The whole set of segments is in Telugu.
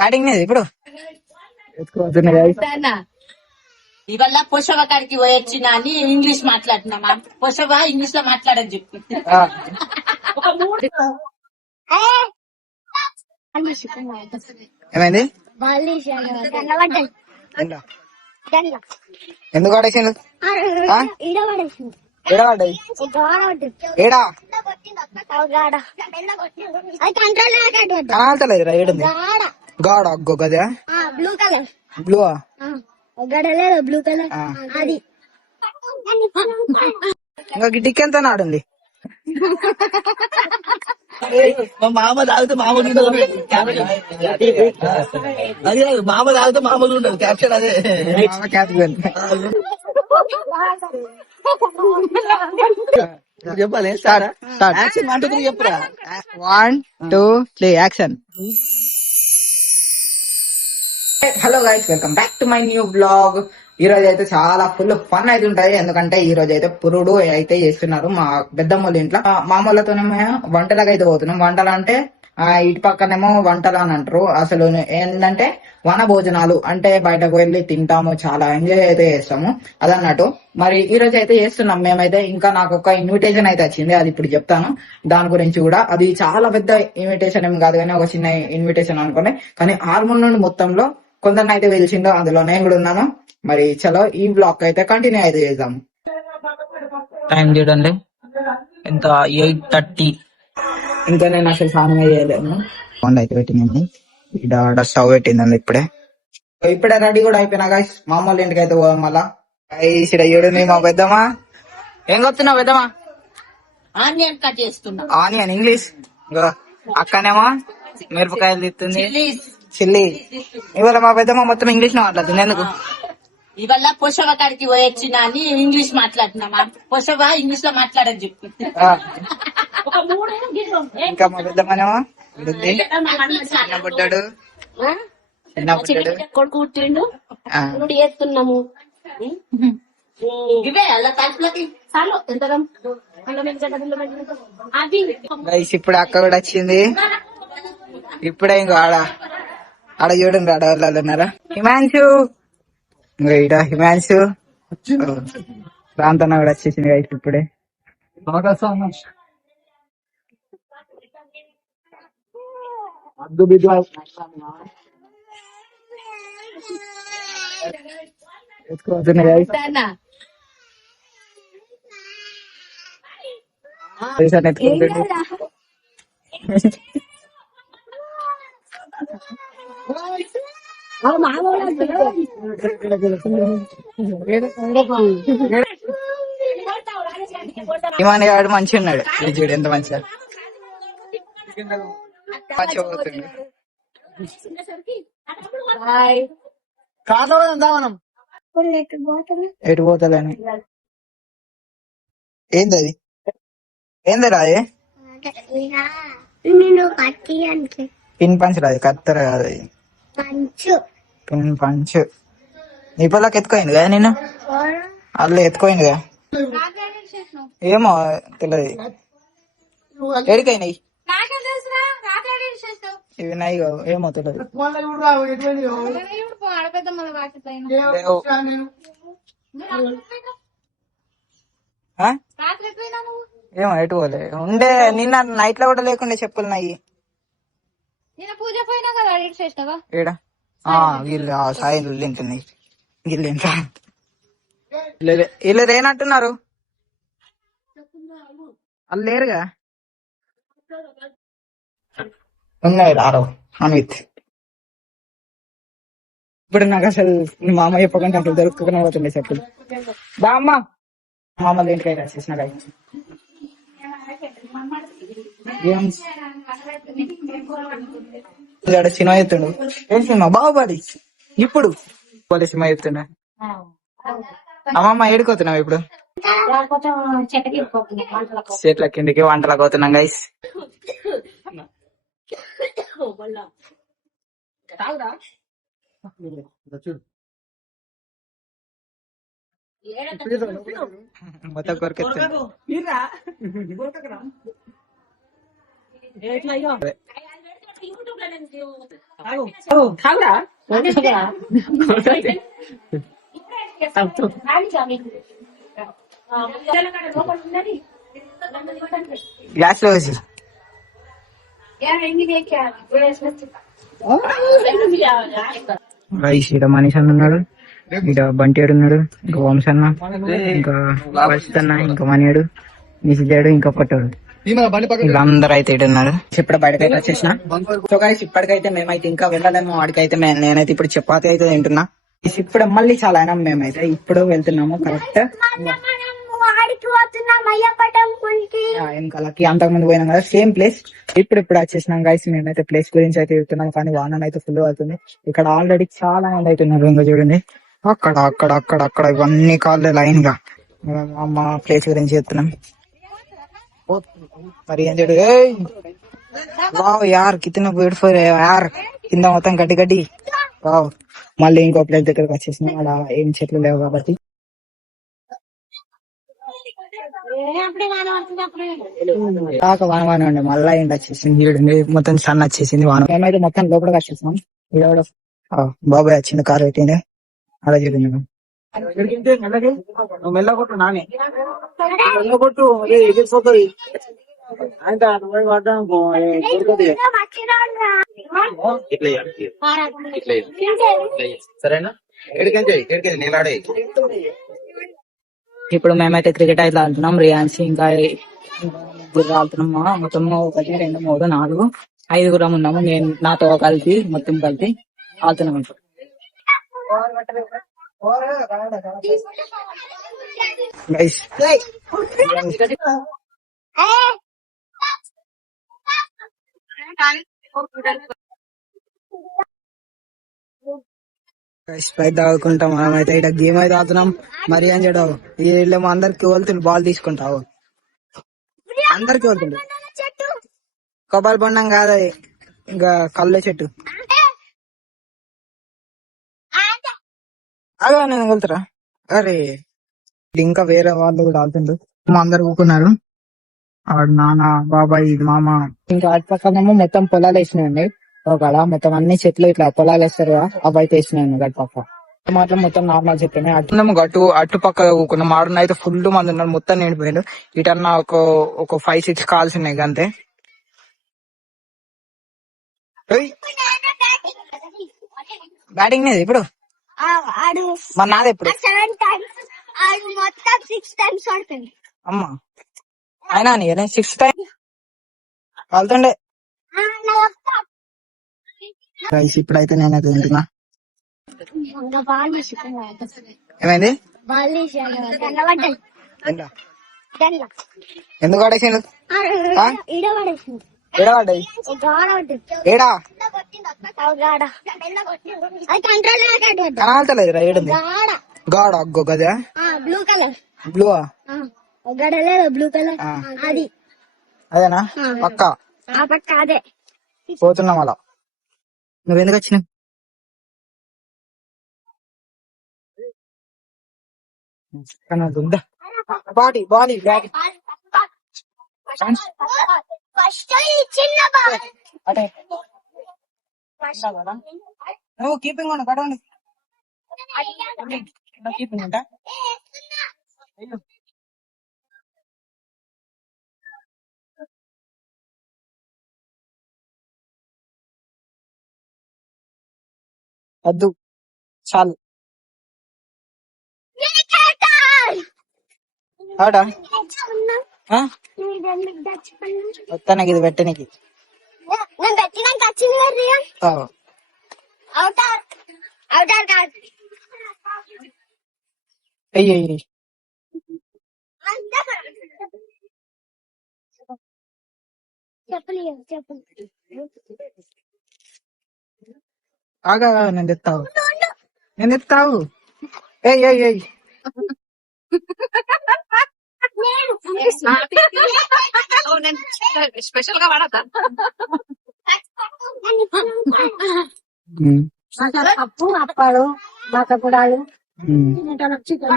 బ్యాటింగ్ లేదు ఇప్పుడు ఇవాళ పొషవ కాడికి పోయొచ్చిన అని ఇంగ్లీష్ మాట్లాడుతున్నామా. పొషవ ఇంగ్లీష్ లో మాట్లాడని చెప్పి ఏమైంది ఎందుకు పడేసిండు ఏడా కనబడతలేదురా ఏడుంది గాడ అగ్గో గదా బ్లూ కలర్ బ్లూ గడలేదు బ్లూ కలర్ అది ఇంకా గిడ్డికి ఎంత నాడుంది మామ తాగితే మామూలు ఉండదు అదే మామ తాగితే మామూలు ఉండదు క్యాప్షన్ అదే చెప్పాలి సారా యాక్షన్ అంటూ చెప్పురా 1 2 3 action. Hello guys, welcome back to my new blog. ఈ రోజు అయితే చాలా ఫుల్ ఫన్ అయితే ఉంటాయి. ఎందుకంటే ఈ రోజు అయితే పురుడు అయితే చేస్తున్నారు మా పెద్దమ్మల ఇంట్లో. మామూలతోనే వంటలకు అయితే పోతున్నాం. వంటలు అంటే ఇటు పక్కనేమో వంటలు అని అంటారు. అసలు ఏంటంటే వన భోజనాలు అంటే బయటకు వెళ్ళి తింటాము, చాలా ఎంజాయ్ అయితే చేస్తాము అదన్నట్టు. మరి ఈ రోజు అయితే చేస్తున్నాం మేమైతే. ఇంకా నాకు ఒక ఇన్విటేషన్ అయితే వచ్చింది, అది ఇప్పుడు చెప్తాను దాని గురించి కూడా. అది చాలా పెద్ద ఇన్విటేషన్ ఏం కాదు కానీ ఒక చిన్న ఇన్విటేషన్ అనుకోండి. కానీ హార్మోన్ నుండి మొత్తంలో కొందరిని అయితే పిలిచిందో అందులో నేను కూడా ఉన్నాను. మరి చలో ఈ బ్లాగ్ అయితే కంటిన్యూ అయితే చేద్దాం. టైం చూడండి ఎంత 8:30. ఇంకా నేను అసలు స్నానం చేయలేను. ఫోన్ అయితే పెట్టిందండి, ఇక్కడ స్టవ్ పెట్టిందండి ఇప్పుడే రెడీ కూడా అయిపోయినా గాయస్. మామూలు ఇంటికి అయితే పోదాం మళ్ళా. ఇక్కడ చూడండి మా పెద్దమ్మా. ఏం కొడుతున్నావు పెద్దమ్మా? ఆనియన్ కట్ చేస్తున్నా. Onion English. అక్కనేమో మిరపకాయలు తిత్తుంది, చిల్లీ. ఇవాళ మా పెద్దమ్మ మొత్తం ఇంగ్లీష్ లో మాట్లాడుతుంది. ఎందుకు? ఇవాళ పొషవ కాడికి పోయొచ్చిన అని ఇంగ్లీష్ మాట్లాడుతున్నామా. పొషవ ఇంగ్లీష్ లో మాట్లాడని చెప్పి ఇంకా మా పెద్దమ్మనేమో చిన్నబుడ్డాడు కొడుకు పుట్టిండు చేస్తున్నాము. ఇవే అలా తలుపులకి చాలు ఎంత ఇప్పుడు అక్క కూడా వచ్చింది. ఇప్పుడే ఇంకో ఆడ చూడండి ఆడవాళ్ళు ఉన్నారా. హిమాన్షు హిమాన్షు ప్రాంతన్న కూడా వచ్చేసింది గైస్ ఇప్పుడే. ఇమాన్ గాడు మంచిగా ఉన్నాడు. చూడు ఎంత మంచిగా మంచిగా పోతుంది. ఎటు పోతలేని ఏంది అది? ఏంది రాదే? పిన్ పంచ్ రాదు, కత్తెర కాదు అది, పిన్ పంచ్. నీ పిల్లకి ఎత్తుకోయింది కదా నేను, అల్లు ఎత్తుకోయింది కదా. ఏమో తెలియదు ఎడికైనాయి ఇవి నాయి కావు, ఏమో తెలియదు. ఏమో ఎటు పోలే ఉండే. నిన్న నైట్ లో కూడా లేకుండే చెప్పులు నాయి. ఏడా వీళ్ళు సాయి తింటున్నాయి. వీళ్ళు వీళ్ళు ఏనంటున్నారు? వాళ్ళు లేరుగా. ఉన్నాయి రారో అమిత్. ఇప్పుడు నాకు అసలు మీ మామ చెప్పకుండా అసలు దొరుకుతున్నా పోతుండే చెప్పులు. బా అమ్మ మామూలు ఇంటికి అయితే వచ్చేసిన సినిమా చెప్తుండు. ఏం సినిమా? బాహుబలి. ఇప్పుడు సినిమా చెప్తుండ. అమ్మమ్మ ఏడుకోతున్నావు ఇప్పుడు? చెట్ల కిందికి వంటలకు పోతున్నాం గైస్. మొత్తం కొరకెత్తుంది. కావురా గ్లాస్ లో వేసి రైస్ ఇక్కడ మనీష్ అన్న ఉన్నాడు, ఇక్కడ బంటి ఉన్నాడు, ఇంకా వంశ అన్న, ఇంకా వర్షిత్ అన్న, ఇంకా మనియాడు, నిసిద్దాడు, ఇంకా పొట్టాడు. వీళ్ళందరూ అయితే ఇక్కడ ఉన్నారు. ఇప్పుడు బయటకైతే వచ్చేసిన. సో గైస్ ఇప్పటికైతే మేమైతే ఇంకా వెళ్ళలేము వాడికైతే. నేనైతే ఇప్పుడు చపాతి అయితే తింటున్నా. ఇప్పుడు మళ్ళీ చాలా అయినా మేమైతే ఇప్పుడు వెళ్తున్నాము కరెక్ట్ వెనకాలకి. అంతకు ముందు పోయినాం కదా సేమ్ ప్లేస్. ఇప్పుడు వచ్చేసినాం గైస్. మేమైతే ప్లేస్ గురించి అయితే చెప్తున్నాం కానీ వాహనం అయితే ఫుల్ అవుతుంది. ఇక్కడ ఆల్రెడీ చాలా మంది అయితే ఉన్నారు. ఇంకా చూడండి అక్కడ అక్కడ అక్కడ అక్కడ ఇవన్నీ కాళ్ళు లైన్ గా మా ప్లేస్ గురించి చెప్తున్నాం. మరి ఏం చూడు వావ్ యార్ కితన బ్యూటిఫుల్ యార్. కింద మొత్తం గడ్డి గడ్డి. వావ్ మళ్ళీ ఇంకో ప్లేస్ దగ్గరకు వచ్చేసినాం. అలా ఏం చెట్లు లేవు కాబట్టి కాక వాన ఉండే మళ్ళా ఏంటి వచ్చేసింది. చూడండి మొత్తం సన్ వచ్చేసింది వాన. మేమైతే మొత్తం లోపలికి వచ్చేసినాం. ఇక్కడ బాబాయ్ వచ్చింది కార్ పెట్టిండే అలా చూడండి. మెల్లగొట్టు నాని మెల్లగొట్టు ఎగిరిపోతుంది. సరేనా ఇప్పుడు మేమైతే క్రికెట్ అయితే ఆడుతున్నాం. రియాన్సీ ఇంకా ముగ్గురు ఆడుతున్నాం. మొత్తం 1 2 3 4 5 ఉన్నాము. నేను నాతో కలిసి మొత్తం కలిసి ఆడుతున్నాం. స్ప్రైట్ తాగుకుంటాం. మనమైతే ఇక్కడ గేమ్ అయితే ఆడుతున్నాం. మరి ఏం చేయడం వీళ్ళేమో అందరికి వెళ్తుండు. బాల్ తీసుకుంటావు అందరికి వెళ్తుండు. కొబ్బరి బొండం కాదు ఇంకా కళ్ళ చెట్టు. అదే నేను వెళ్తారా. అరే ఇంకా వేరే వాళ్ళు కూడా ఆడుతుండ్రు. అందరు ఊకున్నారు. ఆడు నాన్న బాబాయ్ మామ. ఇంకా అటు పక్కనేమో మొత్తం పొలాలు వేసినాయండి. ఒకడ మొత్తం అన్ని చెట్లు ఇట్లా పొలాలు వేస్తారు కదా అవి అయితే వేసినాయండి. గట్టు పక్క మాత్రం మొత్తం నార్మల్ చెట్లున్నాయి. అట్టున్నాము అటు పక్క ఊకున్నాం. ఆడున్న అయితే ఫుల్ మంది ఉన్నారు. మొత్తం నిండిపోయాడు. ఇటన్నా ఒక 5 6 కాల్స్ ఉన్నాయి అంతే. బ్యాటింగ్ నేది ఇప్పుడు మరి నాది ఎప్పుడు అమ్మా అయినా 6 టైం వెళ్తుండే. ఇప్పుడైతే నేనైతే తింటున్నా. ఏమైంది ఎందుకు పడేసిండు ఏడా పడ్డాయి ఏడా కనాలతలేదురా ఏడుంది గాడ అగ్గో గదా బ్లూ కలర్ బ్లూవా బ్లూ కలర్ అది అదేనా పక్క ఆ పక్క అదే పోతున్నాం అలా. నువ్వెందుకు వచ్చినావు బాడీ బాడీ బ్యాగ్ అటే నువ్వు కీపింగ్ ఉన్నా కడవండి కీపింగ్ ఉంటా. వద్దు చాలు ఆడా వస్తానికి ఇది పెట్టనికి అయ్యి ఆగా నేను తెస్తావు నేను తెస్తావు. ఏయ్ ఏయ్ ఏయ్ స్పెషల్ గా వాడతా పప్పు అప్పాడు బాతపుడాలు చికెన్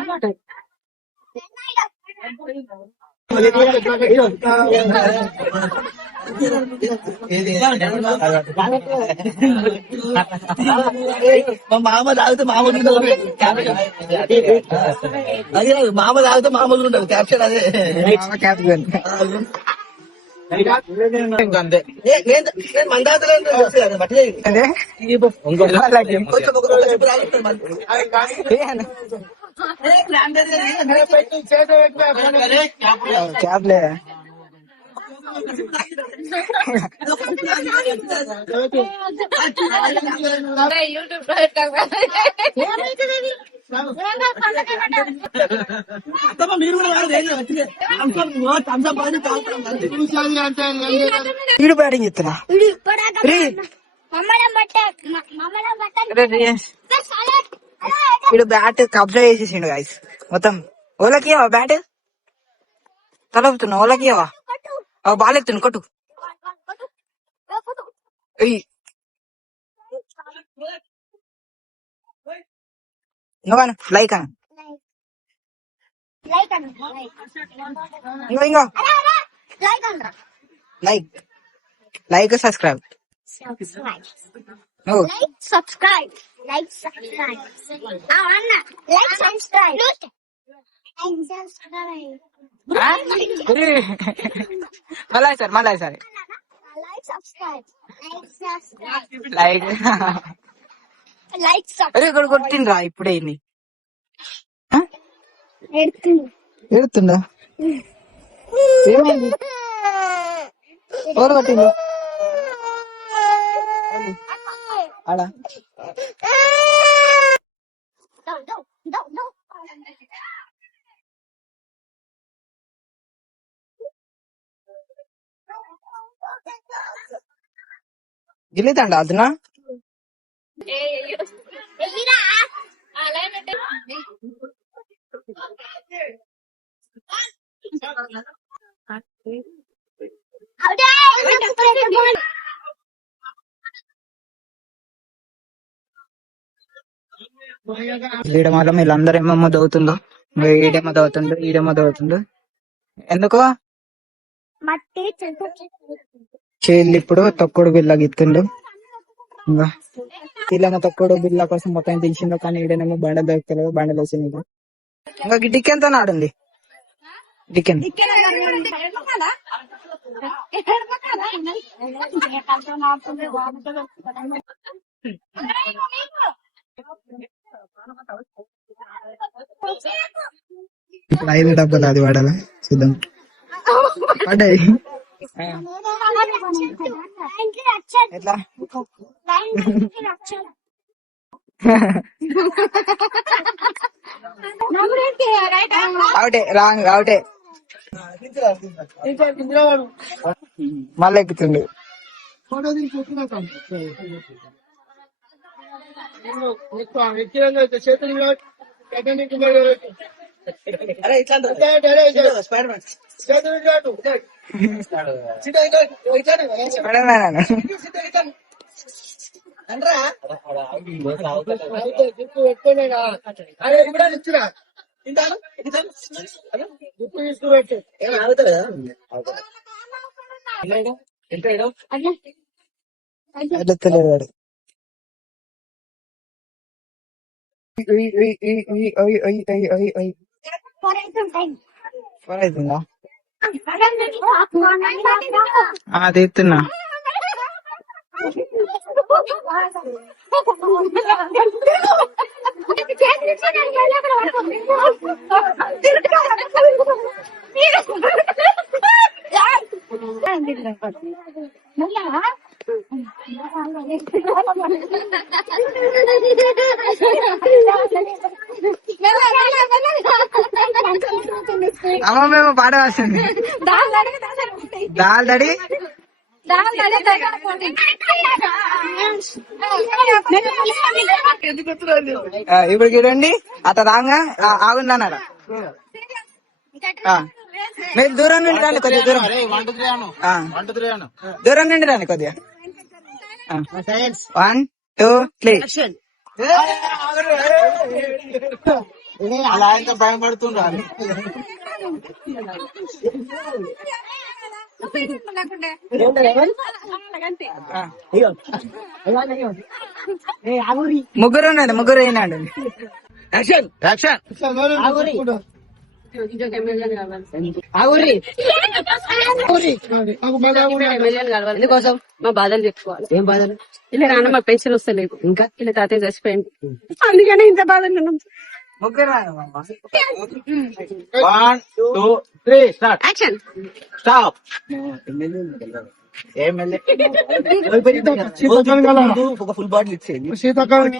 మా మామ తాగితే మామూలు ఉండదు అది కాదు, మామ తాగితే మామూలు ఉండదు క్యాప్షన్ అదే. క్యాప్టెన్ అంతే నేను మన తాగుతలేదు బట్టి అదే అలాగే. కొంచెం ఒక చెప్పు తాగుతాను మరి. క్యాప్లే అత్తమ్మ మీరు కూడా వాడు ఏం వచ్చింది. థమ్సప్ పైన తాగుతాం. వీడు బ్యాటింగ్ ఇస్తున్నా ఇది ఇప్పటిదాకా మమ్మల్ని వీడు బ్యాట్ కబ్జా చేసేసిండు గాయస్ మొత్తం. ఓలకి బ్యాట్ తలపుతున్నా, ఓలకి బాల్ ఎత్తుండు కొట్టు. ఎయ్. నువ్వు లైక్ అను ఇంకో లైక్ లైక్ సబ్స్క్రైబ్ నువ్వు సబ్స్క్రైబ్ లైక్ సబ్స్క్రైబ్ అన్న లైక్ సబ్స్క్రైబ్ మళ్ళీ సార్ మళ్ళీ sir like subscribe like like అరే ఇక్కడ కొట్టిండ్రా ఇప్పుడే ఇన్ని ఎడుతుందా ఏమైంది ఎవరు కొట్టిండు ఆడా గిల్లితండా అదునా ఈడేమో వీళ్ళందరూ ఏమేమో దవుతుందో, ఈడేమో దవుతుండు, ఈడేమో దవుతుండు. ఎందుకు మట్టి చేళ్ళు ఇప్పుడు తొక్కుడు బిల్ల గిత్తుండు. ఇంకా వీళ్ళేమో తొక్కుడు బిల్ల కోసం మొత్తం తీసిండు, కానీ ఈడనేమో బండ దొరుకుతలేదు, బండలు వేసింది. ఇంకా డికెన్ తో నాడుంది. డికెన్ ఇప్పుడు 5 డబ్బులు అది వాడాలా చూద్దాం. పడ్డాయి ఎట్లా అవుటే రాంగ్ అవుటే మళ్ళీ ఎక్కుతుండు. అరే ఇట్లా స్పైడర్ మ్యాన్ ఎడుతలేడు వాడు. అవుతుందా తీస్తున్నా. అమ్మ మేము పాట రాసింది దాల్ దడి ఇప్పుడు చూడండి అత రాంగా ఆగుందన్నారా. మీరు దూరం నుండి రండి, కొద్దిగా దూరం దూరం నుండి రండి కొద్దిగా. 1 2 3 అలా అయితే భయపడుతుండ్రు. ముగ్గురు ఉన్నాడు, ముగ్గురు అయినాడు. యాక్షన్ యాక్షన్ ఎందుకోసం మా బాధలు చెప్పుకోవాలి. ఏం బాధలు? ఇలా నాన్న మా పెన్షన్ వస్తలేదు, ఇంకా ఇలా తాతయ్య చచ్చిపోయింది, అందుకని ఇంత బాధలు ఉన్నాం. ముగ్గురు 1 2 3 స్టార్ట్ యాక్షన్. స్టాప్ ఒక ఫుల్ బాటిల్ ఇచ్చేయండి. శీతాకాలం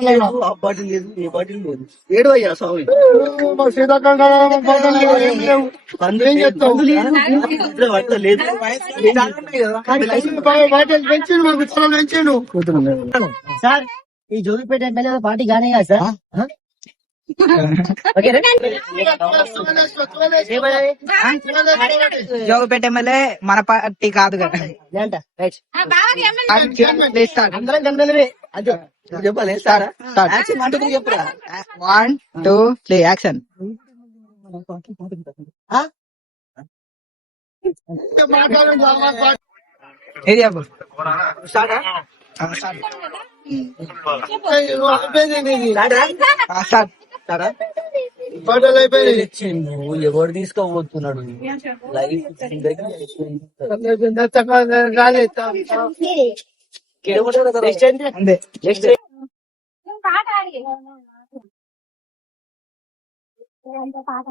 బాటిల్ లేదు, ఏ బాటిల్ లేదు. ఏడు అయ్యా స్వామి సార్ ఈ జోగిపేట ఎమ్మెల్యే పార్టీ గానే కదా సార్. జోగుపేట ఎమ్మెల్యే మన పార్టీ కాదు కదా. అందరం జనరలే అంతే. చెప్పాలి సార్ యాక్షన్ అంటే చెప్పురా. 1 2 3 యాక్షన్. ఇది చెప్పు. Start start. ఎవరు తీసుకోబోతున్నాడు లైఫ్ అంతే. పాట ఆడి పాట